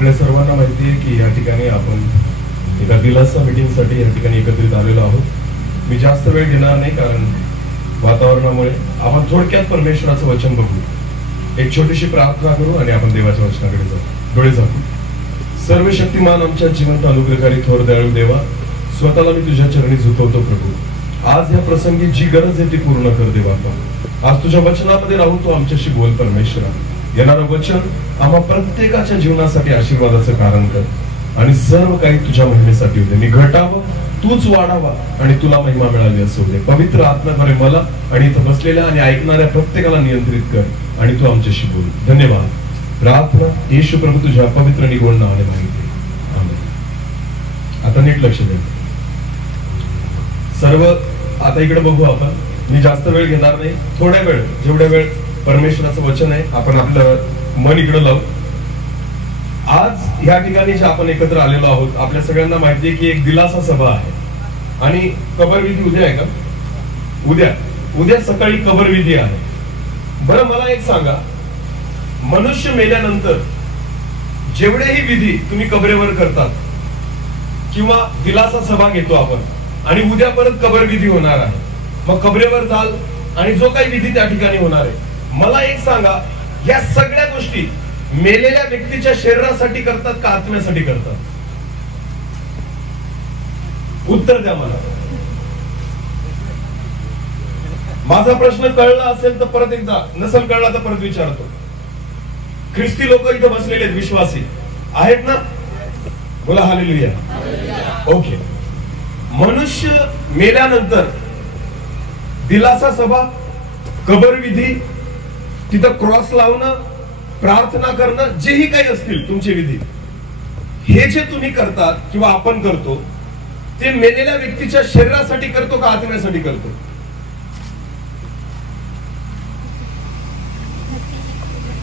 आपल्या सर्वांना माहिती आहे की या ठिकाणी आपण एका दिलासा मीटिंगसाठी या ठिकाणी एकत्रित आलेलो आहोत। मी जास्त वेळ घेणार नाही कारण वातावरणामुळे आपण थोडक्यात परमेश्वराचं वचन बघू, एक छोटीशी प्रार्थना करू आणि आपण देवाच्या वचनाकडे जाऊ, डोळे झाकू। सर्वशक्तिमान आमच्या जिवंत अनुग्रहकारी थोर दयाळू देवा, स्वतःला मी तुझ्या चरणी झुकवतो प्रभू। आज या प्रसंगी जी गरज आहे ती पूर्ण कर देवा। आज तुझ्या वचनामध्ये राहू, तू आमच्याशी बोल परमेश्वरा। येणारं वचन आम्हा प्रत्येकाच्या जीवनासाठी आशीर्वादाचं कारण कर आणि सर्व काही तुझ्या महिमेसाठी होते। मी घटावं, तूच वाढावा आणि तुला महिमा मिळावी असू दे। पवित्र आत्म्याद्वारे मला आणि इथं बसलेल्या आणि ऐकणाऱ्या प्रत्येकाला नियंत्रित कर आणि तू आमच्याशी बोल। धन्यवाद। प्रार्थना येशू प्रभू तुझ्या पवित्र निगोड नावाने मागितली, आमेन। आता नीट लक्ष द्या सर्व। आता इकडे बघू आपण, मी जास्त वेळ घेणार नाही, थोड्या वेळ, जेवढ्या वेळ परमेश्वराचं वचन आहे आपण आपलं मन इकडे लावू। आज या ठिकाणी जे आपण एकत्र आलेलो आहोत, आपल्या सगळ्यांना माहिती आहे की एक दिलासा सभा आहे आणि कबरविधी उद्या आहे का? उद्या सकाळी कबरविधी आहे। बरं मला एक सांगा, मनुष्य मेल्यानंतर जेवढेही विधी तुम्ही कबरेवर करतात किंवा दिलासा सभा घेतो आपण आणि उद्या परत कबरविधी होणार आहे, मग कबरेवर जाल आणि जो काही विधी त्या ठिकाणी होणार आहे, मला एक सांगा, या सगळ्या गोष्टी मेलेल्या व्यक्तीच्या शरीरासाठी करतात का आत्म्यासाठी करतात? उत्तर द्या मला। माझा प्रश्न कळला असेल तर परत एकदा, नसेल कळला तर परत विचारतो। ख्रिस्ती लोक इथं बसलेले आहेत, विश्वासी आहेत ना? बोला हालेलुया। ओके, मनुष्य मेल्यानंतर दिलासा सभा, कबरविधी, तिथं क्रॉस लावणं, प्रार्थना करणं, जेही काही असतील तुमचे विधी, हे जे तुम्ही करतात किंवा आपण करतो ते मेलेल्या व्यक्तीच्या शरीरासाठी करतो का आत्म्यासाठी करतो?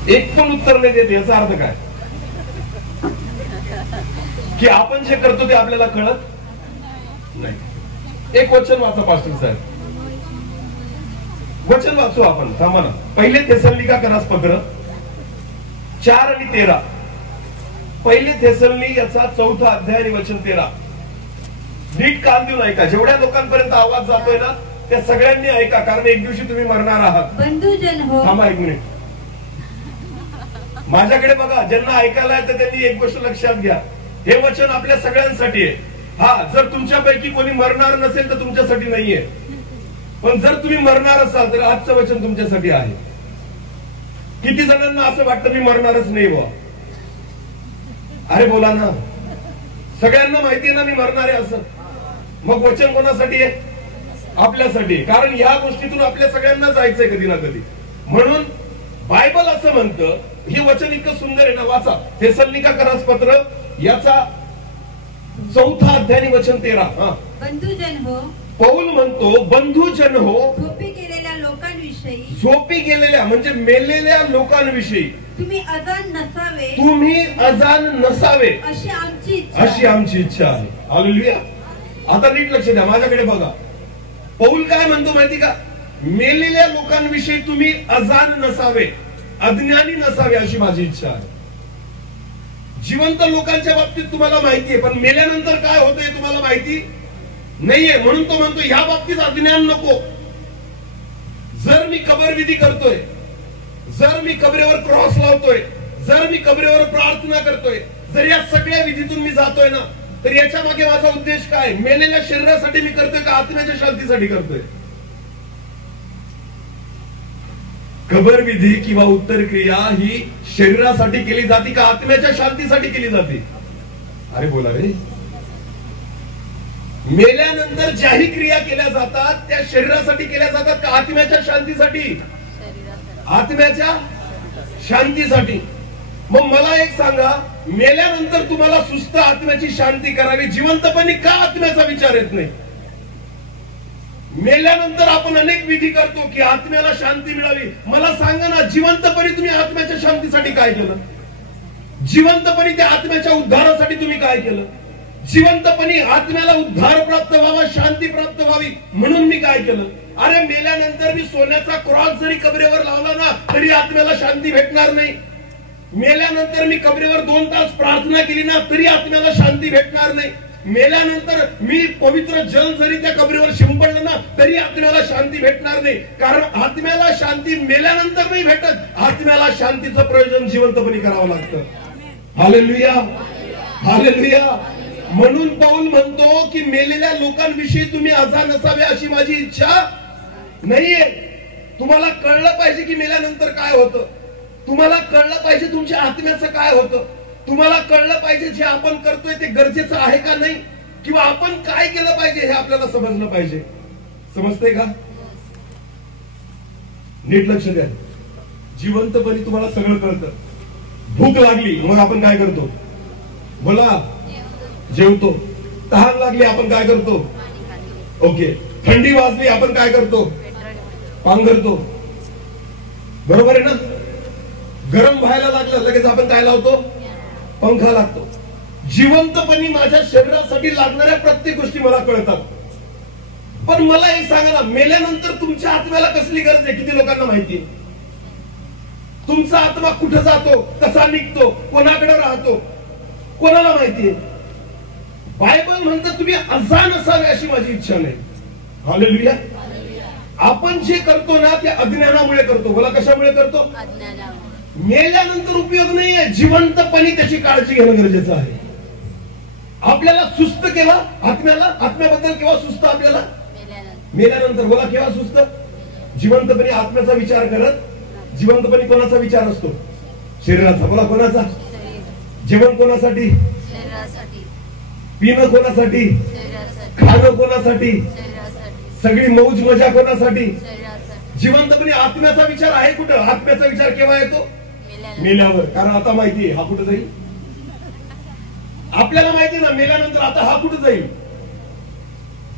एक पण उत्तर नाही देत, याचा अर्थ काय? की आपण जे करतो ते आपल्याला कळत नाही। एक वचन वाचा पास्टर साहेब, वचन वाचू आपण, थांबा ना। पहिले थेसलोनिका पत्र 4 आणि 13, पहिले थेसलोनिका याचा 4था अध्याय आणि वचन 13। नीट कान देऊन ऐका, जेवढ्या लोकांपर्यंत आवाज जातोय ना त्या सगळ्यांनी ऐका, कारण एक दिवशी तुम्ही मरणार आहात। बंधुजन हो, थांबा एक मिनिट, माझ्याकडे बघा, ज्यांना ऐकायला येतं त्यांनी एक गोष्ट लक्षात घ्या, हे वचन आपल्या सगळ्यांसाठी आहे। हा, जर तुमच्यापैकी कोणी मरणार नसेल तर तुमच्यासाठी नाहीये, पण जर तुम्ही मरणार असाल तर आजचं वचन तुमच्यासाठी आहे। किती जणांना असं वाटतं मी मरणारच नाही बुवा? अरे बोला ना, सगळ्यांना माहिती आहे ना मी मरणार आहे असं, मग वचन कोणासाठी आहे? आपल्यासाठी, कारण या गोष्टीतून आपल्या सगळ्यांना जायचंय कधी ना कधी। म्हणून बायबल असं म्हणतं, हे वचन इतकं सुंदर आहे ना, वाचा थेसलोनिका पत्र याचा 4था अध्याय आणि वचन 13। बंधुजन हो, पौल म्हणतो बंधुजन हो, झोपी गेलेल्या लोकांविषयी, झोपी गेलेल्या म्हणजे मेलेल्या लोकांविषयी तुम्ही अजाण नसावे, तुम्ही अजाण नसावे अशी आमची इच्छा आहे। हालेलुया। आता नीट लक्ष द्या, माझ्याकडे बघा, पौल काय म्हणतो माहिती का? मेलेल्या लोकांविषयी तुम्ही अजाण नसावे, अज्ञानी नसावे अशी माझी इच्छा आहे। जिवंत लोकांच्या बाबतीत तुम्हाला माहिती आहे, पण मेल्यानंतर काय होतंय तुम्हाला माहिती नाहीये, म्हणून तो म्हणतो ह्या बाबतीत अज्ञान नको। जर मी कबरविधी करतोय, जर मी कबरेवर क्रॉस लावतोय, जर मी कबरेवर प्रार्थना करतोय, जर या सगळ्या विधीतून मी जातोय ना, तर याच्या मागे माझा उद्देश काय? मेलेल्या शरीरासाठी मी करतोय का आत्म्याच्या शांतीसाठी करतोय? कबरविधी किंवा उत्तर क्रिया ही शरीरासाठी केली जाते का आत्म्याच्या शांतीसाठी केली जाते? अरे बोला रे, मेल्यानंतर ज्याही क्रिया केल्या जातात त्या शरीरासाठी केल्या जातात का आत्म्याच्या शांतीसाठी? आत्म्याच्या शांतीसाठी। मग मला एक सांगा, मेल्यानंतर तुम्हाला सुस्त आत्म्याची शांती करावी, जिवंतपणी का आत्म्याचा विचार येत नाही? मेल्यानंतर आपण अनेक विधी करतो की आत्म्याला शांती मिळावी। मला सांगा ना, जिवंतपणी तुम्ही आत्म्याच्या शांतीसाठी काय केलं? जिवंतपणी त्या आत्म्याच्या उद्धारासाठी तुम्ही काय केलं? जिवंतपणी आत्म्याला उद्धार प्राप्त व्हावा, शांती प्राप्त व्हावी म्हणून मी काय केलं? अरे मेल्यानंतर मी सोन्याचा क्रॉस जरी कबरेवर लावला ना तरी आत्म्याला शांती भेटणार नाही। मेल्यानंतर मी कबरेवर 2 तास प्रार्थना केली ना तरी आत्म्याला शांती भेटणार नाही. मेल्यानंतर मी पवित्र जल जरी त्या कबरीवर शिंपडलं ना तरी आत्म्याला शांती भेटणार नाही. कारण आत्म्याला शांती मेल्यानंतर नाही भेटत. आत्म्याला शांतीचं प्रयोजन जिवंतपणे करावं लागतं. Hallelujah, hallelujah. म्हणून पौल म्हणतो की मेलेल्या लोकांविषयी तुम्ही अजाण नसावे अशी माझी इच्छा नाहीये. तुम्हाला कळलं पाहिजे की मेल्यानंतर काय होतं. तुम्हाला कळलं पाहिजे तुमच्या आत्म्याचं काय होतं. तुम्हाला कळलं पाहिजे जे आपण करतोय ते गरजेचं आहे का नाही, किंवा आपण काय केलं पाहिजे हे आपल्याला समजलं पाहिजे. समजते का? नीट लक्ष द्या. जिवंतपणे तुम्हाला सगळं कळतं. भूक लागली मग आपण काय करतो? बोला, जेवतो. तहान लागली आपण काय करतो? ओके. थंडी वाजली आपण काय करतो? पांघरतो. बरोबर आहे ना? गरम व्हायला लागलं लगेच आपण काय लावतो? पंखा लागतो. जिवंतपणी माझ्या शरीरासाठी लागणाऱ्या प्रत्येक गोष्टी मला कळतात. पण मला एक सांगा ना, मेल्यानंतर तुमच्या आत्म्याला कसली गरज आहे? किती लोकांना माहिती? तुमचा आत्मा कुठे जातो, कसा निघतो, कोणाकडे राहतो, कोणाला माहितीये? बायबल म्हणतं तुम्ही अजाण असावे अशी माझी इच्छा नाही. हालेलुया. आपण जे करतो ना ते अज्ञानामुळे करतो. बोला, कशामुळे करतो? मेल्यानंतर उपयोग नाहीये. जिवंतपणी त्याची काळजी घेणं गरजेचं आहे. आपल्याला सुस्त केला आत्म्याला, आत्म्याबद्दल केव्हा सुस्त आपल्याला? मेल्यानंतर. बोला, केव्हा सुस्त? जिवंतपणे आत्म्याचा विचार करत. जिवंतपणे कोणाचा विचार असतो? शरीराचा. बोला, कोणाचा? जेवण कोणासाठी? पिणं कोणासाठी? खाणं कोणासाठी? सगळी मौज मजा कोणासाठी? जिवंतपणे आत्म्याचा विचार आहे कुठं? आत्म्याचा विचार केव्हा येतो? मेल्यावर. कारण आता माहितीये हा कुठं जाईल. आपल्याला माहिती ना मेल्यानंतर आता हा कुठं जाईल.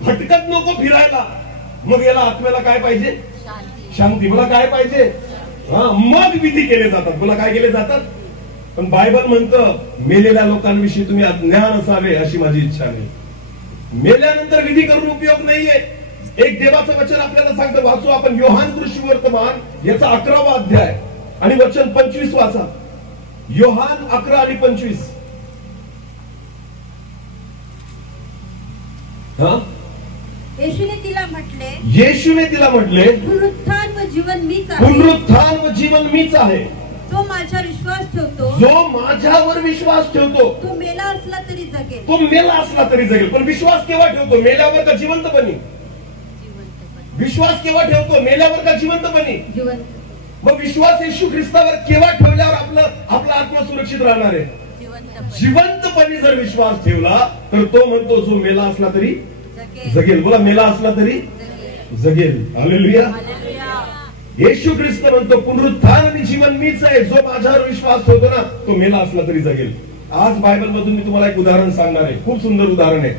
भटकत नको फिरायला. मग याला आत्म्याला काय पाहिजे? शांती. मला काय पाहिजे? मग विधी केले जातात. बोला, काय केले जातात? पण बायबल म्हणतं मेलेल्या लोकांविषयी तुम्ही अज्ञान असावे अशी माझी इच्छा नाही. मेल्यानंतर विधी करून उपयोग नाहीये. एक देवाचं वचन आपल्याला सांगतं, वाचू आपण योहान कृषीवर्तमान याचा 11वा अध्याय आणि वचन 25 वाचा. योहान 11 आणि 25. येशूने तिला म्हटले, येशूने तिला म्हटले, पुनरुत्थान व जीवन मीच आहे. पुनरुत्थान व जीवन मीच आहे. जो माझ्यावर विश्वास ठेवतो, जो माझ्यावर विश्वास ठेवतो, तो मेला असला तरी जगेल. तो मेला असला तरी जगेल. पण विश्वास केव्हा ठेवतो? मेल्यावर का जिवंतपणी? विश्वास केव्हा ठेवतो? मेल्यावर का जिवंतपणी? जिवंत. मग विश्वास येशू ख्रिस्तावर केव्हा ठेवल्यावर आपला आत्मा सुरक्षित राहणार आहे? जिवंतपणे जर विश्वास ठेवला तर तो म्हणतो जो मेला असला तरी जगेल. बोला, मेला असला तरी जगेल. हालेलुया. येशू ख्रिस्त म्हणतो पुनरुत्थान आणि जीवन मीच आहे. जो माझ्यावर विश्वास ठेवतो ना तो मेला असला तरी जगेल. आज बायबल मधून मी तुम्हाला एक उदाहरण सांगणार आहे. खूप सुंदर उदाहरण आहे.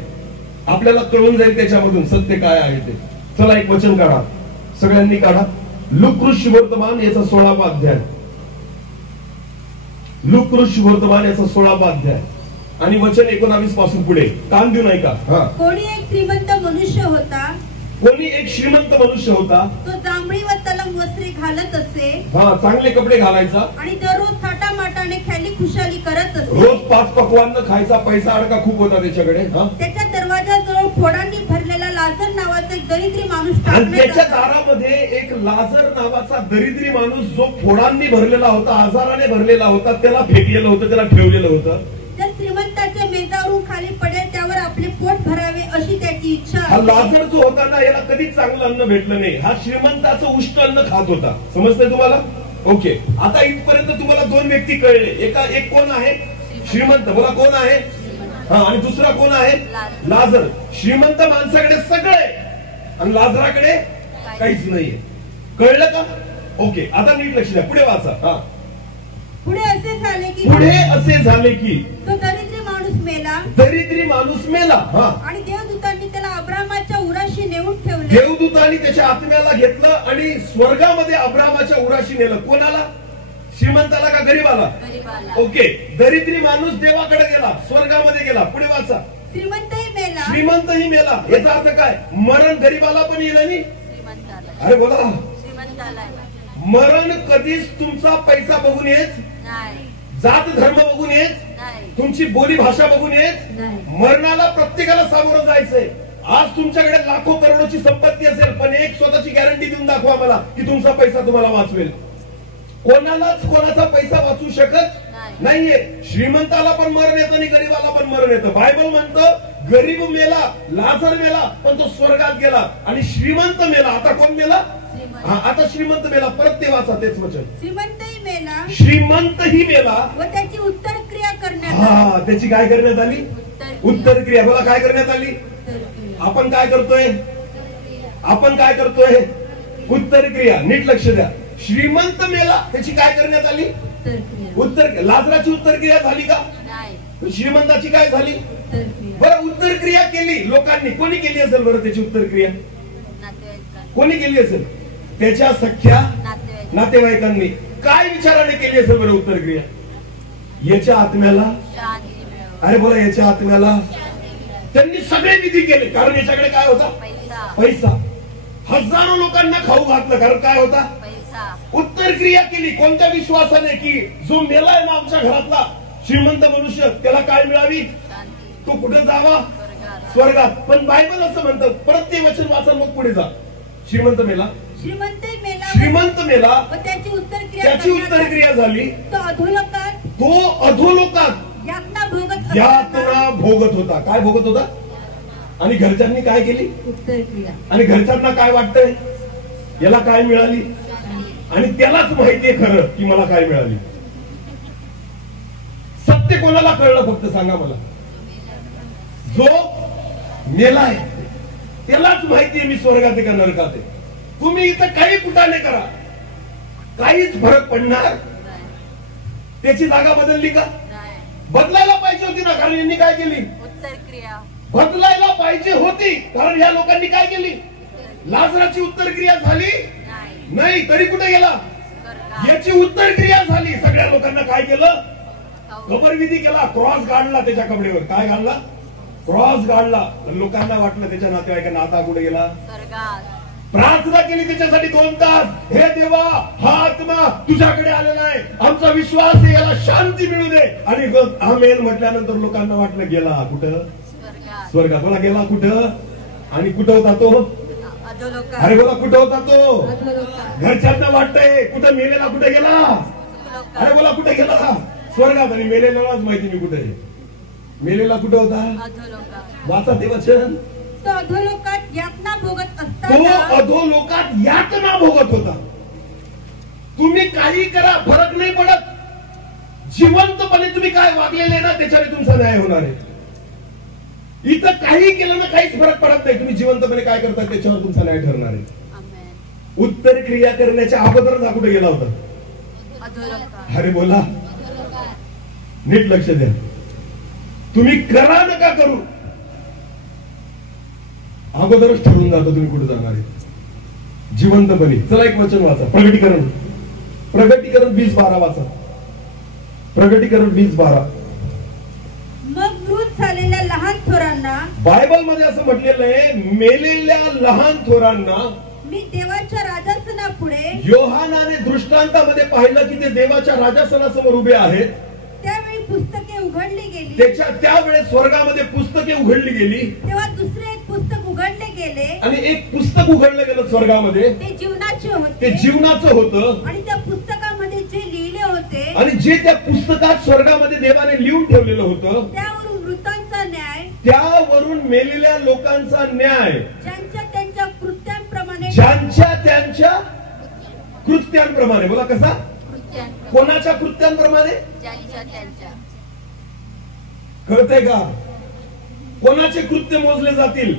आपल्याला कळून जाईल त्याच्यामधून सत्य काय आहे ते. चला एक वचन काढा, सगळ्यांनी काढा. लूका वर्तमान याचा 16वा अध्याय. लूका वर्तमान याचा 16वा अध्याय आणि वचन 19 पासून पुढे. कान देऊ नाही का? कोणी एक श्रीमंत मनुष्य होता. कोणी एक श्रीमंत मनुष्य होता. तो जांभळी व तलम वस्त्रे घालत असे. चांगले कपडे घालायचा आणि दररोज थाटामाटाने ख्याली खुशाली करत असे. रोज 5 पक्वान्न खायचा. पैसा अडका खूप होता त्याच्याकडे. त्याच्या दरवाजाजवळ फोडांनी भरलेला लाजर नावाचा एक दरिद्री माणूस त्याच्या दारामध्ये एक लाजर नावाचा दरिद्री माणूस जो फोडांनी भरलेला होता, आजाराने भरलेला होता, त्याला फेकलेलं होतं, त्याला ठेवलेलं होतं. त्या श्रीमंताच्या मेजावरून खाली पडेल त्यावर आपले पोट भरावे अशी त्याची इच्छा. हा लाजर जो होता ना याला कधीच चांगलं अन्न भेटलं नाही. हा श्रीमंताचं उष्ट अन्न खात होता. समजतंय तुम्हाला? ओके. आता इथपर्यंत तुम्हाला 2 व्यक्ती कळले. एक कोण आहे? श्रीमंत. बोला, कोण आहे? आणि दुसरा कोण आहे? लाजर. श्रीमंत माणसाकडे सगळे आणि लाजराकडे काहीच नाहीये. कळलं का? ओके. आता नीट लक्ष द्या. पुढे वाचा. पुढे असे झाले की तो दरिद्री माणूस मेला. दरिद्री माणूस मेला. आणि देवदूतांनी त्याला अब्रामाच्या उराशी नेऊन ठेवले. देवदूतांनी त्याच्या आत्म्याला घेतलं आणि स्वर्गामध्ये अब्रामाच्या उराशी नेलं. कोणाला? श्रीमंताला का गरीबाला? ओके. दरिद्री माणूस देवाकडे गेला, स्वर्गामध्ये गेला. पुढे वाचा. श्रीमंतही मेला. याचा अर्थ काय? मरण गरीबाला पण येईल आणि अरे बोला, मरण कधीच तुमचा पैसा बघून येत जात धर्म बघून येत, नाही तुमची बोली भाषा बघून येत. नाही मरणाला प्रत्येकाला सामोरं जायचंय. आज तुमच्याकडे लाखो करोडोची संपत्ती असेल, पण एक स्वतःची गॅरंटी देऊन दाखवा मला की तुमचा पैसा तुम्हाला वाचवेल. कोणालाच कोणाचा पैसा वाचू शकत नाहीये. श्रीमंताला पण मरण येतं आणि गरीबाला पण मरण येतं. बायबल म्हणतं गरीब मेला, लाजर मेला, पण तो स्वर्गात गेला. आणि श्रीमंत मेला. आता कोण मेला? आता श्रीमंत मेला. परत ते वाचा तेच वचन. श्रीमंतही मेला, श्रीमंतही मेला व त्याची उत्तर क्रिया करण्यात आली. त्याची काय करण्यात आली? उत्तर क्रिया. बघा काय करण्यात आली. आपण काय करतोय? आपण काय करतोय? उत्तर क्रिया. नीट लक्ष द्या. श्रीमंत मेला, त्याची काय करण्यात आली? उत्तर. लाजराची उत्तर क्रिया झाली का? श्रीमंताची काय झाली? बरं उत्तर क्रिया केली लोकांनी. कोणी केली असेल बरं त्याची उत्तर क्रिया? कोणी केली असेल? त्याच्या सख्या नातेवाईकांनी. काय विचाराने केली असेल बरं उत्तर क्रिया? याच्या आत्म्याला, अरे बोला याच्या आत्म्याला त्यांनी सगळे विधी केले. कारण याच्याकडे काय होता? पैसा. हजारो लोकांना खाऊ घातलं. कारण काय होता? उत्तर क्रिया केली. कोणत्या विश्वासाने? की जो मेलाय ना आमच्या घरातला श्रीमंत मनुष्य, त्याला काय मिळावी? तो कुठे जावा? स्वर्गात. पण बायबल असं म्हणतं, परत ते वचन वाचा मग पुढे जा. श्रीमंत मेला, श्रीमंत मेला, त्याची उत्तर क्रिया झाली. तो अधोलोकात यातना भोगत होता. काय भोगत होता? आणि घरच्यांनी काय केली? उत्तर क्रिया. आणि घरच्यांना काय वाटतंय? याला काय मिळाली? आणि त्यालाच माहितीये खरं की मला काय मिळाली. सत्य कोणाला कळलं फक्त सांगा मला? जो मेलाय त्यालाच माहितीये मी स्वर्गात आहे का नरकात आहे. तुम्ही इथं काही कुटाने करा, काहीच फरक पडणार. त्याची जागा बदलली का? बदलायला पाहिजे होती ना. कारण यांनी काय केली? उत्तर क्रिया. बदलायला पाहिजे होती. कारण या लोकांनी काय केली? लाजराची उत्तर क्रिया झाली नाही, तरी कुठे गेला? याची उत्तर क्रिया झाली. सगळ्या लोकांना काय केलं? कबरविधी केला. क्रॉस गाडला त्याच्या कपडेवर. काय गाडला? क्रॉस गाडला. लोकांना वाटलं त्याच्या नातेवाईकांना आता कुठे गेला? प्रार्थना केली त्याच्यासाठी 2 तास. हे देवा, हा आत्मा तुझ्याकडे आलेला आहे, आमचा विश्वास आहे, याला शांती मिळू दे. आणि आमेन म्हटल्यानंतर लोकांना वाटलं गेला कुठं? स्वर्गात. बोला गेला कुठं? आणि कुठं होता तो? अरे बोला कुठं होता तो? घरच्यांना वाटतंय कुठं मेलेला कुठे गेला? अरे बोला कुठे गेला? स्वर्गात. आणि मेलेल्यालाच माहिती मी कुठे आहे. मेलेला कुठं होता? वाचा ते वचन. तो अधोलोकात यातना भोगत असताना, तो अधोलोकात यातना भोगत होता. तुम्ही काही करा, फरक नाही पडत. जिवंतपणे तुम्ही काय वागलेले ना त्याच्याने तुमचा न्याय होणार आहे. इथं काही केलं ना काहीच फरक पडत नाही. तुम्ही जिवंतपणे काय करता त्याच्यावर तुमचा न्याय ठरणार आहे. उत्तर क्रिया करण्याच्या अगोदरच हा कुठे गेला होता? अरे बोला नीट लक्ष द्या. तुम्ही करा नका करू, अगोदरच ठरवून जातो तुम्ही कुठे जाणार आहे जिवंतपणे. चला एक वचन वाचा. प्रगटीकरण 20:12 वाचा. प्रगटीकरण 20:12. मग मृत झालेल्या लहान थोरांना, बायबल मध्ये असं म्हटलेलं आहे, मेलेल्या लहान थोरांना मी देवाच्या राजासनापुढे, योहानाने दृष्टांतामध्ये पाहिलं की ते देवाच्या राजासनासमोर उभे आहेत. त्यावेळी पुस्तके उघडली गेली. त्यावेळेस स्वर्गामध्ये पुस्तके उघडली गेली. तेव्हा दुसरे एक पुस्तक उघडले गेले. आणि एक पुस्तक उघडलं गेलं स्वर्गामध्ये. ते जीवनाचे होते. ते जीवनाचं होतं. आणि त्या पुस्तकामध्ये जे लिहिले होते, आणि जे त्या पुस्तकात स्वर्गामध्ये देवाने लिहून ठेवलेलं होतं, त्यावरून मृतांचा न्याय, त्यावरून मेलेल्या लोकांचा न्याय, ज्यांच्या त्यांच्या कृत्यांप्रमाणे, ज्यांच्या त्यांच्या कृत्यांप्रमाणे. बोला कसा? कोणाच्या कृत्यांप्रमाणे? कळतंय का? कोणाचे कृत्य मोजले जातील?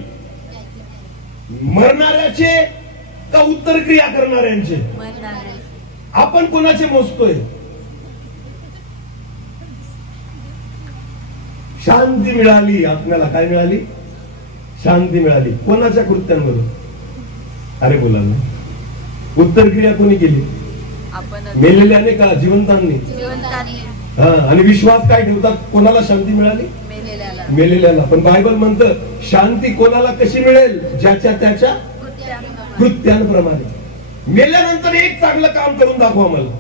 मरणाऱ्याचे का उत्तर क्रिया करणाऱ्यांचे? आपण कोणाचे मोजतोय? शांती मिळाली आत्म्याला. काय मिळाली? शांती मिळाली. कोणाच्या कृत्यांवरून? अरे बोला ना. उत्तर क्रिया कोणी केली? मेलेल्याने का जिवंतांनी? हा. आणि विश्वास काय ठेवतात? कोणाला शांती मिळाली? मेलेल्याला. पण बायबल म्हणतं शांती कोणाला कशी मिळेल? ज्याच्या त्याच्या कृत्यांप्रमाणे. मेल्यानंतर एक चांगलं काम करून दाखवा मला,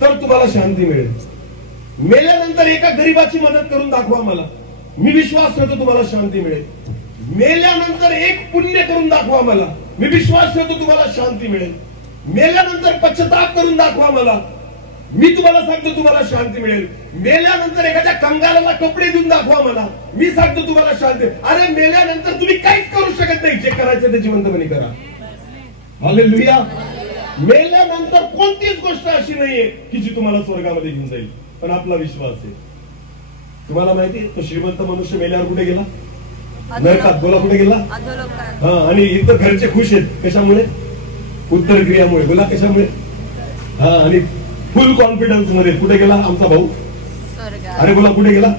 तर तुम्हाला शांती मिळेल. मेल्यानंतर एका गरीबाची मदत करून दाखवा मला, मी विश्वास ठेवतो तुम्हाला शांती मिळेल. मेल्यानंतर एक पुण्य करून दाखवा मला, मी विश्वास ठेवतो तुम्हाला शांती मिळेल. मेल्यानंतर पश्चाताप करून दाखवा मला, मी तुम्हाला सांगतो तुम्हाला शांती मिळेल. मेल्यानंतर एखाद्या कंगालाला कपडे देऊन दाखवा मला, मी सांगतो तुम्हाला शांती. अरे मेल्यानंतर तुम्ही काहीच करू शकत नाही, जे करायचं ते जिवंतपणे करा. हालेलुया. मेल्यानंतर कोणतीच गोष्ट अशी नाहीये की जी तुम्हाला स्वर्गामध्ये घेऊन जाईल, पण आपला विश्वास आहे. तुम्हाला माहितीये तो श्रीमंत मनुष्य मेल्यावर कुठे गेला? नरकात. बोला कुठे गेला? हा. आणि इथं घरचे खुश आहेत कशामुळे? उत्तर क्रियामुळे. बोला कशामुळे? हा. आणि फुल कॉन्फिडन्स मध्ये कुठे गेला आमचा भाऊ? अरे बोला कुठे गेला?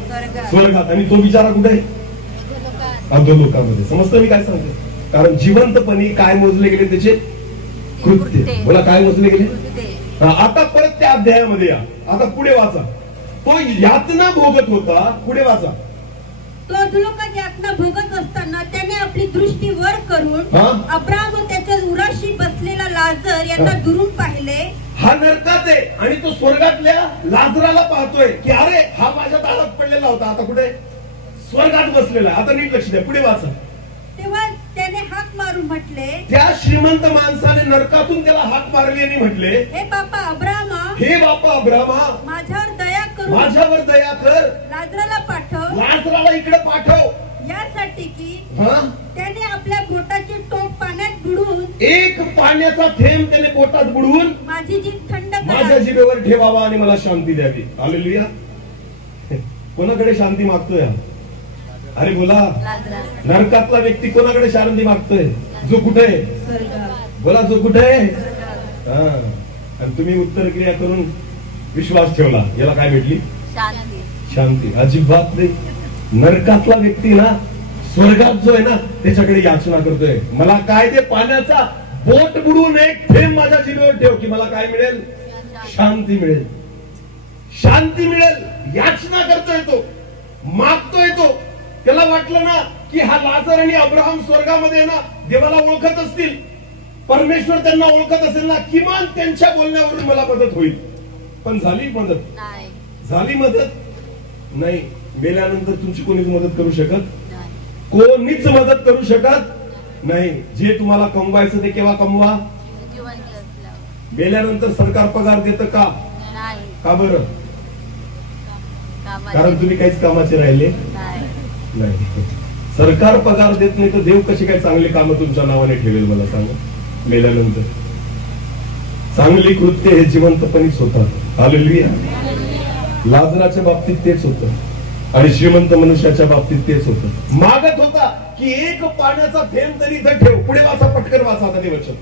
स्वर्गात. आणि तो बिचारा कुठे आहे? अधोलोकामध्ये. समजतं मी काय सांगतो? कारण जिवंतपणी काय मोजले गेले त्याचे कृत्य. बोला काय मोजले गेले? आता परत त्या अध्यायामध्ये या. आता पुढे वाचा. तो यातना भोगत होता. पुढे वाचा. तो अधोलोकात यातना भोगत असताना त्याने आपली दृष्टी वर करून अब्राहम व त्याच्या उराशी बसलेला लाजर यांना दुरून पाहिले. हा नरकात आहे आणि तो स्वर्गातल्या लाजराला पाहतोय की अरे हा माझ्या दारात पडलेला होता, आता कुठे? स्वर्गात बसलेला. आता नीट लक्ष द्या, पुढे वाचा. तेव्हा त्याने हाक मारून म्हटले, त्या श्रीमंत माणसाने नरकातून त्याला हाक मारली आणि म्हटले, हे बापा अब्राहमा, हे बापा अब्राहमा, माझ्यावर दया कर, माझ्यावर दया कर, लाजराला पाठव, लाजराला इकडे पाठव, यासाठी की त्याने आपल्या बोटाचे टोक पाण्यात बुडवून, एक पाण्याचा थेंब त्याने बोटात बुडवून माझी जीभ थंड माझ्या जिभेवर ठेवावा आणि मला शांती द्यावी. हालेलुया. कोणाकडे शांती मागतोय? अरे बोला. नरकातला व्यक्ती कोणाकडे शांती मागतोय? जो कुठे आहे? बोला जो कुठे आहे? आणि तुम्ही उत्तर क्रिया करून विश्वास ठेवला, याला काय भेटली? शांती. अजिबात नाही. नरकातला व्यक्ती ना स्वर्गात जो आहे ना त्याच्याकडे याचना करतोय, मला काय ते पाण्याचा बोट बुडवून एक थेंब माझ्या जिभेवर ठेव की मला काय मिळेल? शांती मिळेल. शांती मिळेल. याचना करतोय तो, मागतोय तो. त्याला वाटलं ना की हा लाजर आणि अब्राहम स्वर्गामध्ये ना देवाला ओळखत असतील, परमेश्वर त्यांना ओळखत असेल ना, किमान त्यांच्या बोलण्यावरून मला मदत होईल. पण झाली मदत? झाली मदत? नाही. मेल्यानंतर तुमची कोणीच मदत करू शकत, कोणीच मदत करू शकत नाही. जे तुम्हाला कमवायचं ते केव्हा कमवा? मेल्यानंतर सरकार पगार देतं का? का बरं? कारण तुम्ही काहीच कामाचे राहिले नाही. सरकार पगार देत नाही तर देव कशी काय चांगली कामं तुमच्या नावाने ठेवेल? मला सांगा. मेल्यानंतर चांगली कृत्य हे जिवंतपणीच होतात. हालेलुया. लाजराच्या बाबतीत तेच होतं आणि श्रीमंत मनुष्याच्या बाबतीत तेच होतं. मागत होता की एक पाण्याचा थेंब तरी इथं ठेव. पुढे वाचा, पटकन वाचा आता ते वचन.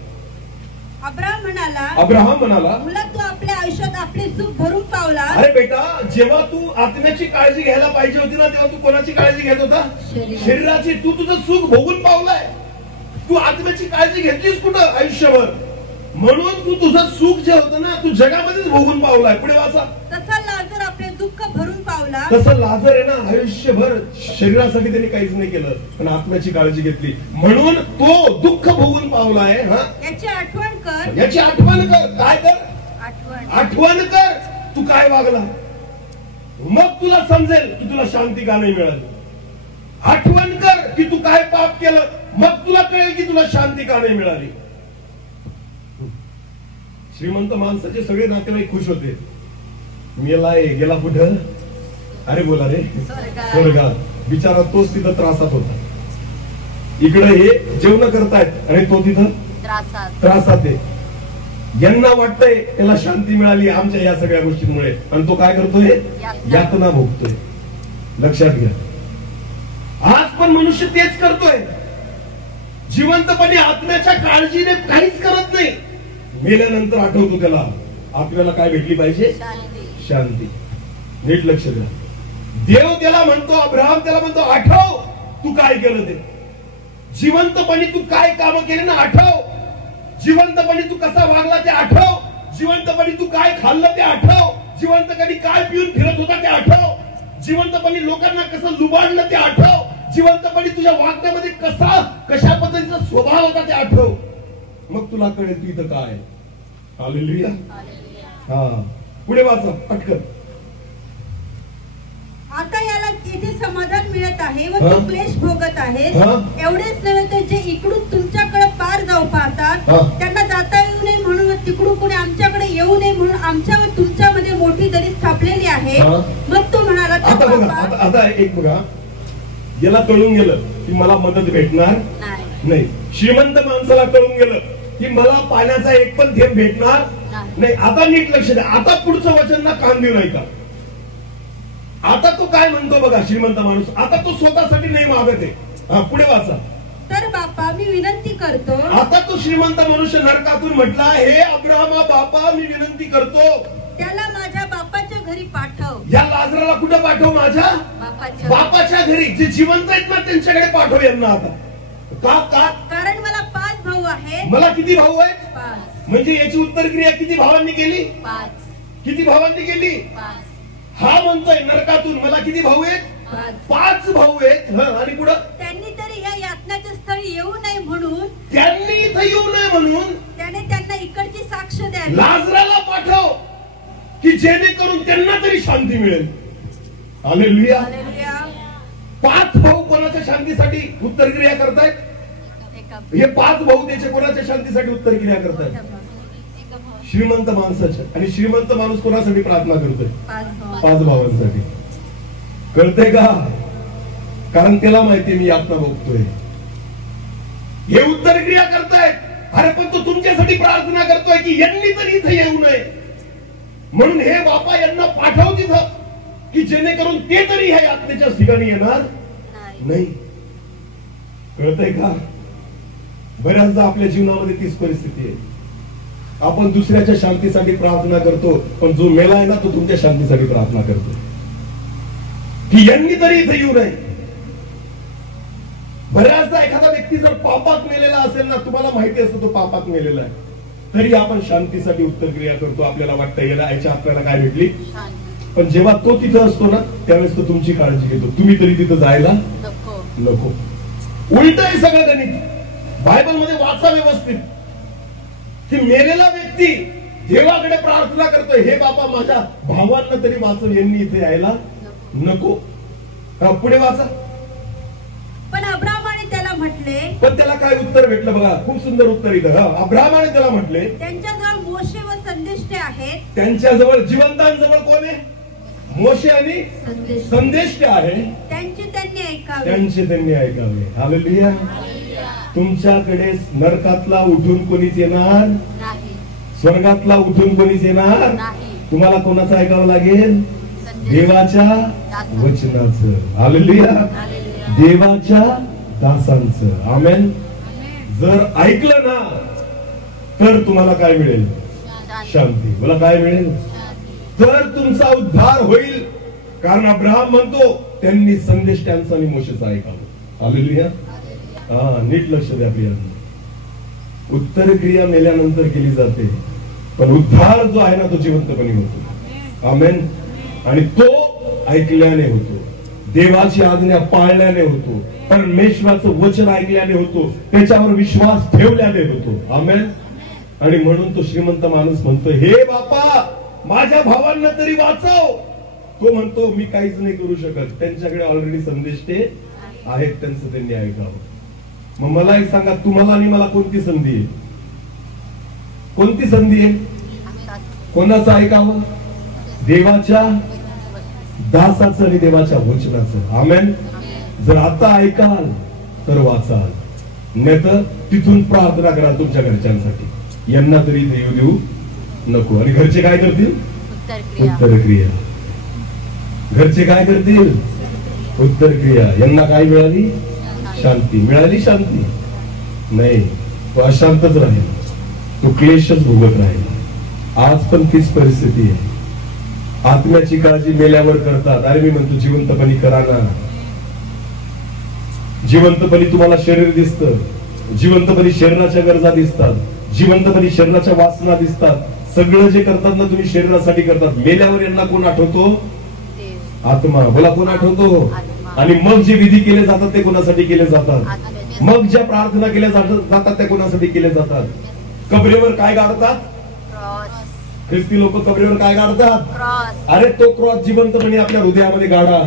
अब्राहम म्हणाला, मुला तू आपल्या आयुष्यात आपले सुख भरून पावला. अरे बेटा, जेव्हा तू आत्म्याची काळजी घ्यायला पाहिजे होती ना, तेव्हा तू कोणाची काळजी घेत होता? शरीराची. तू तुझं सुख भोगून पावलाय. तू आत्म्याची काळजी घेतलीस कुठं आयुष्यभर? म्हणून तू तुझं सुख जे होतं ना तू जगामध्येच भोगून पावलाय. पुढे वाचा. तसा लाजर आपले दुःख भरून पावला. तसं लाजर आहे ना आयुष्यभर शरीरासाठी त्यांनी काहीच नाही केलं, पण आत्म्याची काळजी घेतली म्हणून तो दुःख भोगून पावलाय. याची आठवण कर. याची आठवण कर. काय कर? आठवण कर. तू काय वागला, मग तुला समजेल की तुला शांती का नाही मिळाली. आठवण कर की तू काय पाप केलं, मग तुला कळेल की तुला शांती का नाही मिळाली. श्रीमंत माणसाचे सगळे नातेवाईक खुश होते. मेलाय, गेला कुठं? अरे बोला रे, स्वर्गात. बिचारा तोच तिथं त्रासात होता. इकडे हे जेवण करतायत आणि तो तिथं त्रासात आहे. यांना वाटतंय त्याला शांती मिळाली आमच्या या सगळ्या गोष्टींमुळे, आणि तो काय करतोय? यातना भोगतोय. लक्षात घ्या, आज पण मनुष्य तेच करतोय. जिवंतपणे आत्म्याच्या काळजीने काहीच करत नाही. मेल्यानंतर आठवतो त्याला आपल्याला काय भेटली पाहिजे? शांती. नीट लक्ष द्या. देव त्याला म्हणतो, अब्राहम त्याला म्हणतो, आठव तू काय केलं ते. जिवंतपणे तू काय काम केले ना, आठव. जिवंतपणे तू कसा वागला ते आठव. जिवंतपणे तू काय खाल्लं ते आठव. जिवंतपणे काय पिऊन फिरत होता ते आठव. जिवंतपणे लोकांना कसं लुबाडलं ते आठव. जिवंतपणे तुझ्या वागण्यामध्ये कशा पद्धतीचा स्वभाव होता ते आठव. मग तुला कळेल तू इथं काय. हालेलुया. हा, पुढे वाचा पटकन. आहे व तू क्लेश भोगत आहेस. एवढेच नव्हे तर जे इकडून तुमच्याकडे पार जाऊ पाहतात त्यांना जाता येऊ नये म्हणून व तिकडून कोणी आमच्याकडे येऊ नये म्हणून आमच्या व तुमच्यामध्ये मोठी दरी स्थापलेली आहे. मग तो म्हणाला, आता एक बघा, याला कळून गेलं की मला मदत भेटणार नाही. श्रीमंत माणसाला कळून गेलं की मला पाण्याचा एक पण थेंब भेटणार नाही. आता नीट लक्ष द्या. आता पुढचं वचन ना कान देऊ नाही का. आता तो काय म्हणतो बघा, श्रीमंत माणूस आता तो स्वतःसाठी नाही मागत आहे. पुढे वाचा. तर बापा मी विनंती करतो. आता तो श्रीमंत मनुष्य नरकातून म्हटला, हे अब्राहमा बापा मी विनंती करतो त्याला माझ्या बापाच्या घरी पाठव. या लाजराला कुठे पाठव? माझ्या बापाच्या घरी. जे जिवंत आहेत ना त्यांच्याकडे पाठव यांना. आता का? कारण मला 5 भाऊ आहेत. मला किती भाऊ आहेत? 5. म्हणजे याची उत्तर क्रिया किती भावांनी केली? 5. किती भावांनी केली? 5. हा म्हणतोय नरकातून मला किती भाऊ आहेत? 5 भाऊ आहेत. आणि पुढे त्यांनी तरी या यातनाच्या स्थळी येऊ नये म्हणून, त्यांनी इथं येऊ नये म्हणून त्याने त्यांना इकडची साक्ष द्यावी. लाजराला पाठव की जेणेकरून त्यांना तरी शांती मिळेल. हालेलुया. 5 भाऊ कोणाच्या शांतीसाठी उत्तर क्रिया करतायत? हे 5 भाऊ त्याचे कोणाच्या शांतीसाठी उत्तर क्रिया करतायत? श्रीमंत माणसाच्या. आणि श्रीमंत माणूस कोणासाठी प्रार्थना करतोय? 5 भावांसाठी. कळतंय का? कारण त्याला माहिती मी यातना बघतोय. हे उत्तर क्रिया करतायत. अरे पण तो तुमच्यासाठी प्रार्थना करतोय की यांनी तरी इथे येऊ नये म्हणून हे बापा यांना पाठव तिथं की जेणेकरून ते तरी ह्या यातनेच्या ठिकाणी येणार नाही. कळतंय का? बऱ्याचदा आपल्या जीवनामध्ये तीच परिस्थिती आहे. आपण दुसऱ्याच्या शांतीसाठी प्रार्थना करतो पण जो मेला आहे ना तो तुमच्या शांतीसाठी प्रार्थना करतो की यांनी तरी इथे येऊ नये. बऱ्याचदा एखादा व्यक्ती जर पापात मेलेला असेल ना, तुम्हाला माहिती असतं तो पापात मेलेला आहे, तरी आपण शांतीसाठी उत्तर क्रिया करतो. आपल्याला वाटतं याला याच्या आपल्याला काय भेटली. पण जेव्हा तो तिथं असतो ना त्यावेळेस तो तुमची काळजी घेतो. तुम्ही तरी तिथं जायला नको. उलट आहे सगळं गणित. बायबल मध्ये वाचा व्यवस्थित की मेलेला व्यक्ती देवाकडे प्रार्थना करतोय, हे बाबा माझ्या भावांना तरी वाचव, यांनी इथे यायला नको. पुढे वाचा. पण अब्राहमाने त्याला म्हटले. पण त्याला काय उत्तर भेटलं बघा, खूप सुंदर उत्तर इथं. अब्राहमाने त्याला म्हटले, त्यांच्याजवळ मोशे व संदेष्टे आहेत. त्यांच्याजवळ जिवंतांजवळ कोण आहे? मोशे आणि संदेष्टे आहे. त्यांचे त्यांनी ऐकावे. त्यांचे त्यांनी ऐकावे. हालेलुया. तुमच्याकडे नरकातला उठून कोणीच येणार नाही, स्वर्गातला उठून कोणीच येणार नाही. तुम्हाला कोणाचं ऐकावं लागेल? देवाच्या वचनाचं. हालेलुया. देवाच्या दासांचं. आमेन. जर ऐकलं ना तर तुम्हाला काय मिळेल? शांती. मला काय मिळेल? तर तुमचा उद्धार होईल. कारण अब्राहम म्हणतो त्यांनी संदेष्टांचं आणि मोशेचं ऐकावं. हालेलुया. नीट लक्ष द्या प्रियांनो. उत्तर क्रिया मेल्यानंतर केली जाते पण उद्धार जो आहे ना तो जिवंतपणे होतो. आमेन. आणि तो ऐकल्याने होतो, देवाची आज्ञा पाळल्याने होतो, परमेश्वराचं वचन ऐकल्याने होतो, त्याच्यावर विश्वास ठेवल्याने होतो. आमेन. आणि म्हणून तो श्रीमंत माणूस म्हणतो, हे बापा माझ्या भावांना तरी वाचव. तो म्हणतो मी काहीच नाही करू शकत, त्यांच्याकडे ऑलरेडी संदेष्टे आहेत, त्यांचं त्यांनी ऐकावं. मग मला एक सांगा, तुम्हाला आणि मला कोणती संधी आहे? कोणती संधी आहे? कोणाचं ऐकावं? देवाच्या दासाचं आणि देवाच्या वचनाचं. आमेन. जर आता ऐकाल तर वाचाल, नाही तर तिथून प्रार्थना करा तुमच्या घरच्यांसाठी, यांना तरी येऊ देऊ नको. आणि घरचे काय करतील? उत्तर क्रिया. घरचे काय करतील? उत्तर क्रिया. यांना काय मिळाली? शांती. मिळाली शांती? नाही, तो अशांतच राहील, तो क्लेशच भोगत राहील. आज पण तीच परिस्थिती आहे. आत्म्याची काळजी मेल्यावर करतात. अरे मी म्हणतो जिवंतपणी करा ना. जिवंतपणी तुम्हाला शरीर दिसतं, जिवंतपणी शरीराच्या गरजा दिसतात, जिवंतपणी शरीराच्या वासना दिसतात. सगळं जे करतात ना तुम्ही शरीरासाठी करतात. मेल्यावर यांना कोण आठवतो? आत्मा. बोला, कोण आठवतो? आणि मग जे विधी केले जातात ते कोणासाठी केले जातात? मग ज्या प्रार्थना केल्या जातात त्या कोणासाठी केल्या जातात? कबरेवर काय गाडतात? ख्रिस्ती लोक कबरेवर काय गाडतात? अरे तो क्रॉस जिवंतपणे आपल्या हृदयामध्ये गाडा.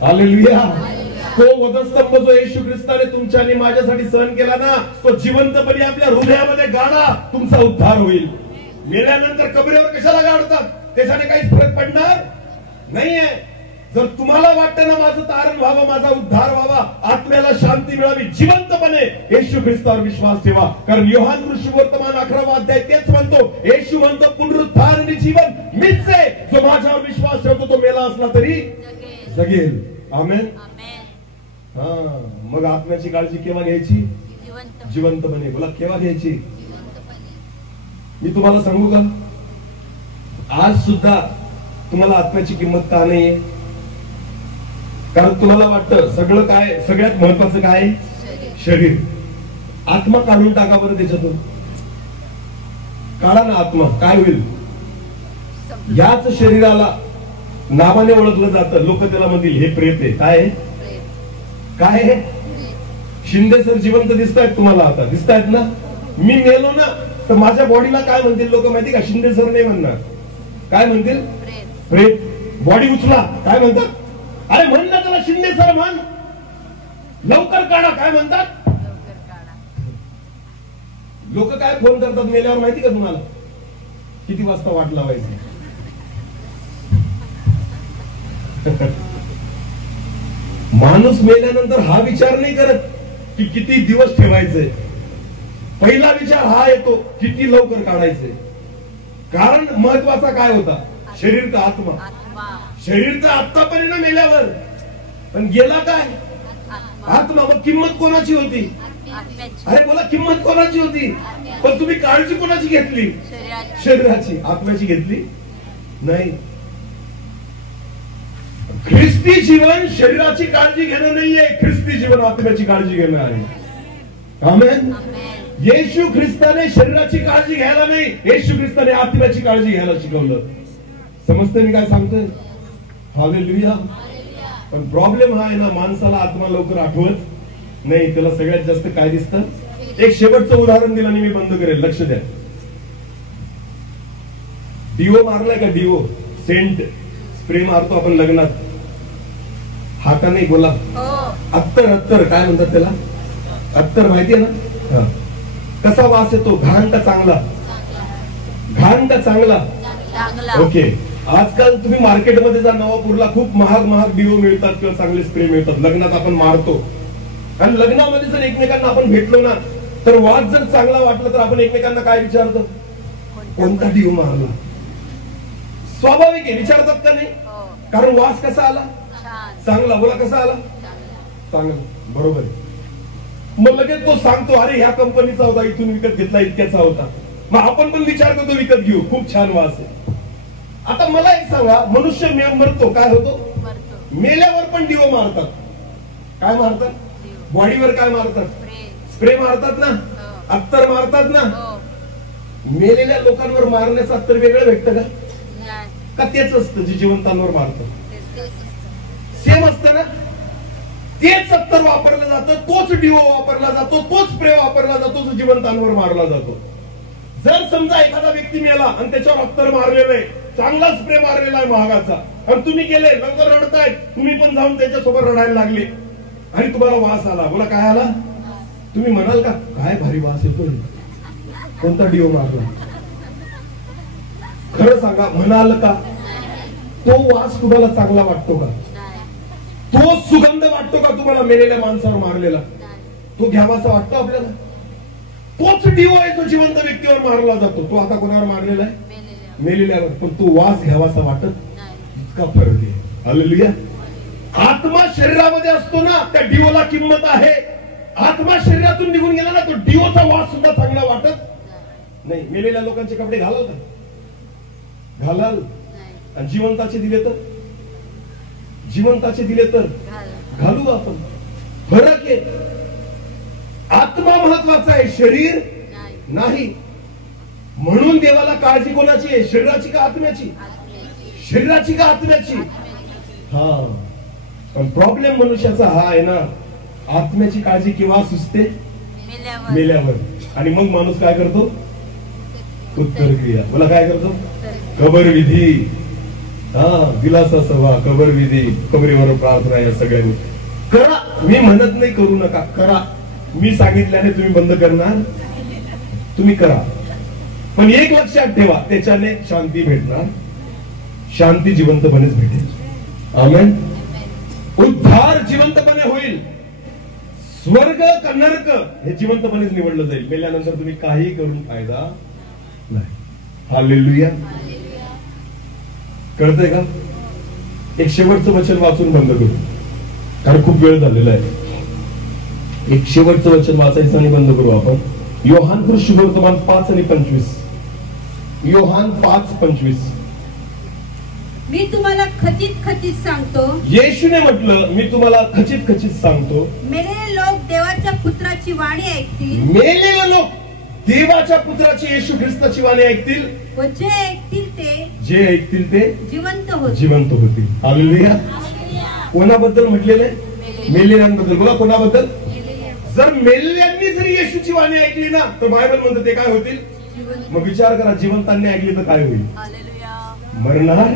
हालेलुया. तो वधस्तंभ जो येशू ख्रिस्ताने तुमच्या आणि माझ्यासाठी सहन केला ना, तो जिवंतपणे आपल्या हृदयामध्ये गाडा, तुमचा उद्धार होईल. मेल्यानंतर कबरेवर कशाला गाडतात? त्याच्याने काहीच फरक पडणार नाहीये. जर तुम्हाला वाटतं ना माझं तारण व्हावं, माझा उद्धार व्हावा, आत्म्याला शांती मिळावी, जिवंतपणे येशू ख्रिस्तावर विश्वास ठेवा. कारण योहान ऋषिवर्तमान 11वा अध्याय तेच म्हणतो. येशू म्हणतो पुनरुत्थान आणि जीवन मीच आहे. जो माझ्यावर विश्वास ठेवतो तो मेला असला तरी जगेल. आमेन. हा, मग आत्म्याची काळजी केव्हा घ्यायची? जिवंतपणे. बोला, केव्हा घ्यायची? मी तुम्हाला सांगू का, आज सुद्धा तुम्हाला आत्म्याची किंमत का नाहीये? कारण तुम्हाला वाटतं सगळं काय, सगळ्यात महत्वाचं काय? शरीर. आत्मा काढून टाका बरं त्याच्यातून. काढा ना आत्मा, काय होईल? याच शरीराला नावाने ओळखलं जातं. लोक त्याला म्हणतील हे प्रेत आहे. काय आहे? काय आहे? शिंदे सर जिवंत दिसतायत तुम्हाला, आता दिसतायत ना. मी मेलो ना तर माझ्या बॉडीला काय म्हणतील लोक माहिती का? शिंदे सर नाही म्हणणार. काय म्हणतील? प्रेत. बॉडी उचला, काय म्हणतात? अरे म्हण ना त्याला शिंदे सर म्हण. लवकर काढा, काय म्हणतात? लोक काय फोन करतात मेल्यावर माहिती का तुम्हाला? किती वाजता वाट लावायची? माणूस मेल्यानंतर हा विचार नाही करत की किती दिवस ठेवायचे. पहिला विचार हा येतो किती लवकर काढायचे. कारण महत्वाचा काय होता? शरीर का आत्मा? शरीर तर आत्तापर्यंत मेल्यावर, पण गेला काय? आत्मा. मग किंमत कोणाची होती? अरे बोला, किंमत कोणाची होती? पण तुम्ही काळजी कोणाची घेतली? शरीराची. आत्म्याची घेतली नाही. ख्रिस्ती जीवन शरीराची काळजी घेणं नाहीये, ख्रिस्ती जीवन आत्म्याची काळजी घेणं आहे. आमेन. येशू ख्रिस्ताने शरीराची काळजी घ्यायला नाही, येशू ख्रिस्ताने आत्म्याची काळजी घ्यायला शिकवलं. समजते मी काय सांगतोय? हालेलुया. पण प्रॉब्लेम हा आहे ना, माणसाला आत्मा लवकर आठवत नाही. त्याला सगळ्यात जास्त काय दिसतं? एक शेवटचं उदाहरण दिलं आणि मी बंद करेल, लक्ष द्या. डिओ मारलाय का? डिओ सेंट स्प्रे मारतो आपण लग्नात. हा का नाही? बोला. अत्तर. अत्तर काय म्हणतात त्याला? अत्तर माहितीये ना? कसा वास येतो? घाण का चांगला? घाण का चांगला? ओके. आजकाल तुम्ही मार्केटमध्ये जा, नवापूरला खूप महाग महाग डिओ मिळतात किंवा चांगले स्प्रे मिळतात. लग्नात आपण मारतो. आणि लग्नामध्ये जर एकमेकांना आपण भेटलो ना, तर वास जर चांगला वाटला तर आपण एकमेकांना काय विचारतो? कोणता डिओ मारला? स्वाभाविक आहे, विचारतात का नाही? कारण वास कसा आला? चांगला. बोला, कसा आला? चांगला. बरोबर आहे. मग लगेच तो सांगतो अरे ह्या कंपनीचा होता, इथून विकत घेतला, इतक्याचा होता. मग आपण पण विचार करतो विकत घेऊ, खूप छान वास आहे. आता मला एक सांगा, मनुष्य मरतो, काय होतो? मेल्यावर पण डिओ मारतात. काय मारतात? बॉडीवर काय मारतात? स्प्रे मारतात ना, अत्तर मारतात ना. मेलेल्या लोकांवर मारण्याचं अत्तर वेगळं भेटतं का तेच असतं जे जिवंतांवर मारतं? सेम असतं ना. तेच अत्तर वापरलं जातं, तोच डिओ वापरला जातो, तोच स्प्रे वापरला जातो जो जिवंतांवर मारला जातो. जर समजा एखादा व्यक्ती मेला आणि त्याच्यावर अत्तर मारलेलं आहे, चांगला स्प्रे मारलेला आहे महागाचा, आणि तुम्ही गेले नंतर रडतायत, तुम्ही पण जाऊन त्याच्यासोबत रडायला लागले आणि तुम्हाला वास आला. बोला, काय आला? तुम्ही म्हणाल का काय भारी वास येतोय, कोणता डिओ मारला? खरं सांगा, म्हणाल का? तो वास तुम्हाला चांगला वाटतो का? तो सुगंध वाटतो का तुम्हाला मेलेल्या माणसावर मारलेला? तो घ्यावासा वाटतो आपल्याला? तोच डिओ आहे जो जिवंत व्यक्तीवर मारला जातो. तो आता कोणावर मारलेला आहे? मेलेल्यावर. पण तो वास घ्यावासा वाटत? इतका फरक आहे. हालेलुया. आत्मा शरीरामध्ये असतो ना, त्या डिओला किंमत आहे. आत्मा शरीरातून निघून गेला ना, तो डिओचा वास सुद्धा चांगला वाटत नाही. मेलेल्या लोकांचे कपडे घालाल का? घालाल. आणि जिवंताचे दिले तर? जिवंताचे दिले तर घालू आपण. फरक आहे. आत्मा महत्वाचा आहे, शरीर नाही. म्हणून देवाला काळजी कोणाची आहे? शरीराची का आत्म्याची? शरीराची का आत्म्याची? हा. पण प्रॉब्लेम मनुष्याचा हा आहे ना, आत्म्याची काळजी केव्हा सुचते? मेल्यावर. आणि मग माणूस काय करतो? उत्तर क्रिया. मला काय करतो? कबर विधी. हा, दिलासा सभा, कबर विधी, कबरीवर प्रार्थना, या सगळ्यांनी. करा, मी म्हणत नाही करू नका, करा. मी सांगितल्याने तुम्ही बंद करणार, तुम्ही करा. पण एक लक्षात ठेवा, त्याच्याने शांती भेटणार, शांती जिवंतपणेच भेटेल. आमेन. उद्धार जिवंतपणे होईल. स्वर्ग का नरक हे जिवंतपणेच निवडलं जाईल. मेल्यानंतर तुम्ही काही करून फायदा नाही. हालेलुया. कळतंय का? एक शेवटचं वचन वाचून बंद करू, कारण खूप वेळ झालेला आहे. एक शेवटचं वचन वाचायचं आणि बंद करू आपण. योहान सुवर्तमान 5 आणि 25. योहान 5:25. मी तुम्हाला खचित खचित सांगतो, येशूने म्हटलं, मी तुम्हाला खचित खचित सांगतो, मेलेले लोक देवाच्या पुत्राची वाणी ऐकतील. मेलेले लोक देवाच्या पुत्राची येशू ख्रिस्ताची वाणी ऐकतील, व जे ऐकतील ते जिवंत होतील. हालेलुया. कोणाबद्दल म्हटलेले? मेलेल्यांबद्दल. बोला, कोणाबद्दल? जर मेलेल्यांनी जरी येशूची वाणी ऐकली ना, तर बायबल म्हणतं ते काय होतील? मग विचार करा, जिवंतांनी ऐकली तर काय होईल? मरणार.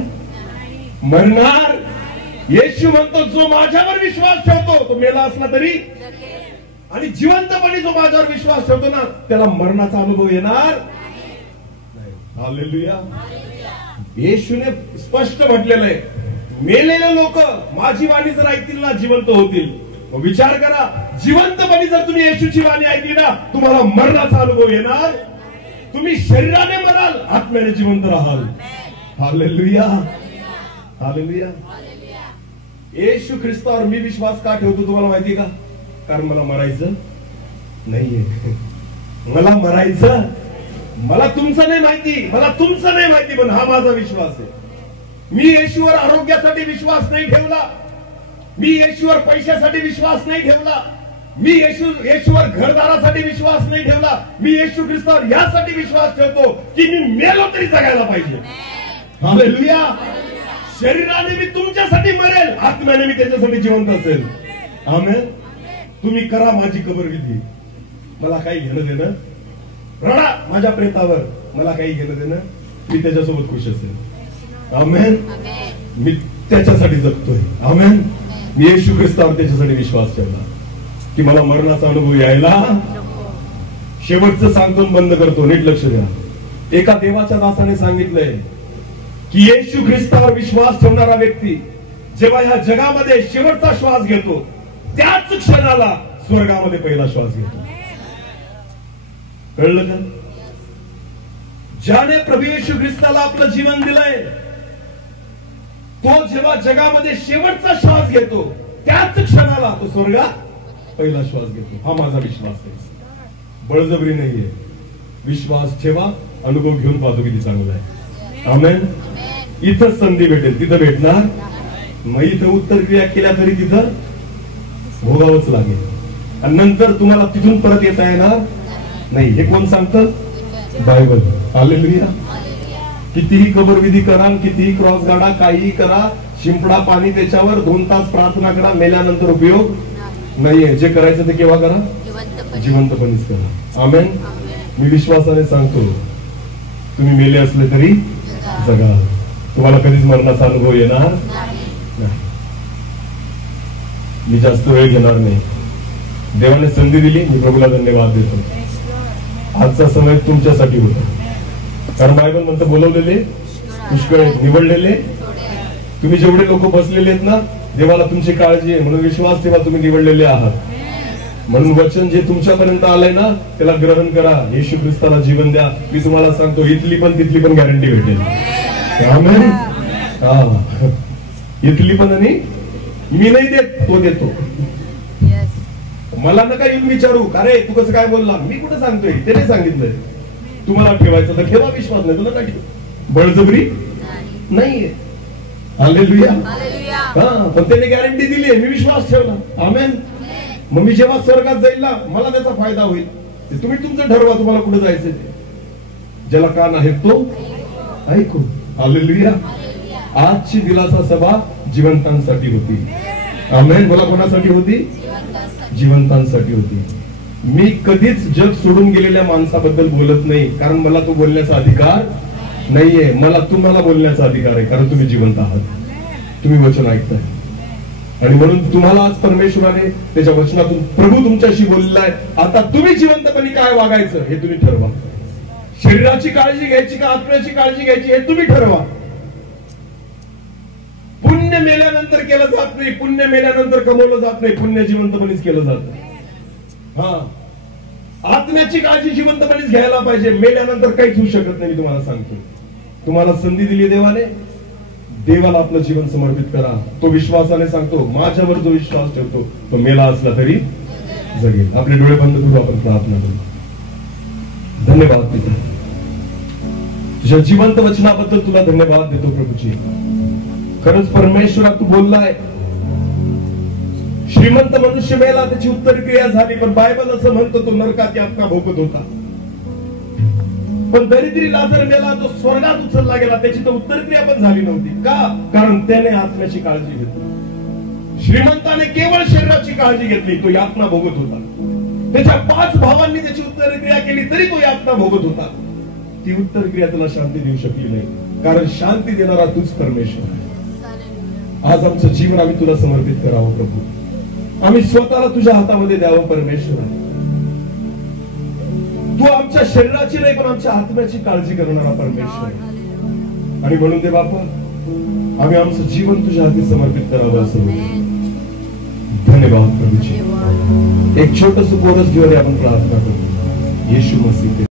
मरणार. येशू म्हणतो, जो माझ्यावर विश्वास ठेवतो तो मेला असला तरी, आणि जिवंतपणे जो माझ्यावर विश्वास ठेवतो ना, त्याला मरणाचा अनुभव येणार नाही. हालेलुया. येशूने स्पष्ट म्हटलेलं आहे, मेलेले लोक माझी वाणी जर ऐकतील ना, जिवंत होतील. विचार करा, जिवंतपणे जर तुम्ही येशूची वाणी ऐकली ना, तुम्हाला मरणाचा अनुभव येणार. तुम्ही शरीराने मराल, आत्म्याने जिवंत राहाल. हालेलुया. हालेलुया. येशू ख्रिस्तावर मी विश्वास का ठेवतो तुम्हाला माहिती का? कारण मला मरायचं नाहीये. मला मरायचं, मला तुमचं नाही माहिती, मला तुमचं नाही माहिती, पण हा माझा विश्वास आहे. मी येशूवर आरोग्यासाठी विश्वास नाही ठेवला, मी येशूवर पैशासाठी विश्वास नाही ठेवला, मी येशूवर घरदारासाठी विश्वास नाही ठेवला. मी येशू ख्रिस्तावर यासाठी विश्वास ठेवतो की मी मेलो तरी जगायला पाहिजे. हालेलुया. शरीराने मी तुमच्यासाठी मरेल, आत्म्याने मी त्याच्यासाठी जिवंत असेल. आमेन. तुम्ही करा माझी कबरविधी, मला काही घेणं देणं. रडा माझ्या प्रेतावर, मला काही घेणं देणं. मी त्याच्यासोबत खुश असेल. आमेन. मी त्याच्यासाठी जगतोय. आमेन. मी येशू ख्रिस्तावर त्याच्यासाठी विश्वास ठेवला की मला मरणाचा अनुभव यायला. शेवटचं सांगतो, बंद करतो, नीट लक्ष द्या. एका देवाच्या दासाने सांगितलंय की येशू ख्रिस्तावर विश्वास ठेवणारा व्यक्ती जेव्हा या जगामध्ये शेवटचा श्वास घेतो, त्याच क्षणाला स्वर्गामध्ये पहिला श्वास घेतो. कळलं का? ज्याने प्रभू येशू ख्रिस्ताला आपलं जीवन दिलंय, तो जेव्हा जगामध्ये शेवटचा श्वास घेतो, त्याच क्षणाला तो स्वर्गात पहिला श्वास घेतो. हा माझा विश्वास आहे. बळजबरी नाहीये. विश्वास ठेवा, अनुभव घेऊन पाहतो किती चांगला आहे. आमेन. इथं संधी भेटेल, तिथं भेटणार. मग इथं उत्तर क्रिया केल्या तरी तिथं भोगावंच लागेल, आणि नंतर तुम्हाला तिथून परत येता येणार नाही. हे कोण सांगतं? बायबल. हालेलुया. कितीही कबरविधी करा, कितीही क्रॉस गाडा, काहीही करा, शिंपडा पाणी त्याच्यावर, 2 तास प्रार्थना करा, मेल्यानंतर उपयोग नाहीये. जे करायचं ते केव्हा करा? जिवंतपणेच करा. आमेन. मी विश्वासाने सांगतो, तुम्ही मेले असले तरी जगा, तुम्हाला कधीच मरणाचा अनुभव येणार नाही. मी जास्त वेळ घेणार नाही. देवाने संधी दिली, मी प्रभूला धन्यवाद देतो. आजचा समय तुमच्यासाठी होता, कारण बायबल म्हणतं बोलवलेले पुष्कळ, निवडलेले. तुम्ही जेवढे लोक बसलेले आहेत ना, देवाला तुमची काळजी आहे, म्हणून विश्वास ठेवा तुम्ही निवडलेले आहात. म्हणून वचन जे तुमच्यापर्यंत आलंय ना, त्याला ग्रहण करा. येशू ख्रिस्ताला जीवन द्या. मी तुम्हाला सांगतो, इथली पण तिथली पण गॅरंटी भेटेल. आमेन. हा, इथली पण, आणि मी नाही देत, तो देतो. मला नका येऊन विचारू, अरे तू कसं काय बोलला, मी कुठं सांगतोय, त्याने सांगितलंय. तुम्हाला ठेवायचं तर ठेवा, विश्वास नाही तुला काय ठेव, बळजबरी नाहीये. हालेलुया. हा, पण त्याने गॅरंटी दिली, मी विश्वास ठेवला. आमेन. मग मी जेव्हा स्वर्गात जाईल ना, मला त्याचा फायदा होईल. तुम्ही तुमचं ठरवा, तुम्हाला कुठे जायचं. ज्याला कान आहे तो ऐकू. हालेलुया. आजची दिलासा सभा जिवंतांसाठी होती. आमेन. बोला, कोणासाठी होती? जिवंतांसाठी होती. मी कधीच जग सोडून गेलेल्या माणसाबद्दल बोलत नाही, कारण मला तो बोलण्याचा अधिकार नाहीये. मला तुम्हाला बोलण्याचा अधिकार आहे, कारण तुम्ही जिवंत आहात, तुम्ही वचन ऐकताय. आणि म्हणून तुम्हाला आज परमेश्वराने त्याच्या वचनातून प्रभू तुमच्याशी बोललेला आहे. आता तुम्ही जिवंतपणे काय वागायचं हे तुम्ही ठरवा. शरीराची काळजी घ्यायची का आत्म्याची काळजी घ्यायची हे तुम्ही ठरवा. पुण्य मेल्यानंतर केलं जात नाही, पुण्य मेल्यानंतर कमवलं जात नाही, पुण्य जिवंतपणेच केलं जात. हा, आत्म्याची काळजी जिवंतपणेच घ्यायला पाहिजे. मेल्यानंतर काहीच होऊ शकत नाही. मी तुम्हाला सांगतो, तुम्हाला संधी दिली देवाने, देवाला आपलं जीवन समर्पित करा. तो विश्वासाने सांगतो, माझ्यावर जो विश्वास ठेवतो तो मेला असला तरी जगेल. आपले डोळे बंद करू, आपण प्रार्थना करू. धन्यवाद पिता, तुझ्या जिवंत वचनाबद्दल तुला धन्यवाद देतो प्रभूजी. खरंच परमेश्वरा तू बोललाय, श्रीमंत मनुष्य मेला त्याची उत्तर क्रिया झाली, पण बायबल असं म्हणतो तो नरकात यातना भोगत होता. पण दरिद्री लाजर मेला, तो स्वर्गात उचलला गेला, त्याची तर उत्तर क्रिया पण झाली नव्हती. का? कारण त्याने आत्म्याची काळजी घेतली. श्रीमंताने केवळ शरीराची काळजी घेतली, तो यातना भोगत होता. त्याच्या 5 भावांनी त्याची उत्तर क्रिया केली तरी तो यातना भोगत होता. ती उत्तर क्रिया त्याला शांती देऊ शकली नाही, कारण शांती देणारा तूच परमेश्वर आहे. आज आमचं जीवन आम्ही तुला समर्पित करावं प्रभू. आम्ही स्वतःला तुझ्या हातामध्ये द्यावं परमेश्वर. तू आमच्या शरीराची नाही पण आमच्या आत्म्याची काळजी करणारा परमेश्वर. आणि म्हणून दे बापा, आम्ही आमचं जीवन तुझ्या हाती समर्पित करावं असं. धन्यवाद प्रभूजी. एक छोटस कोरस घेऊन आपण प्रार्थना करू. येशू मसीह.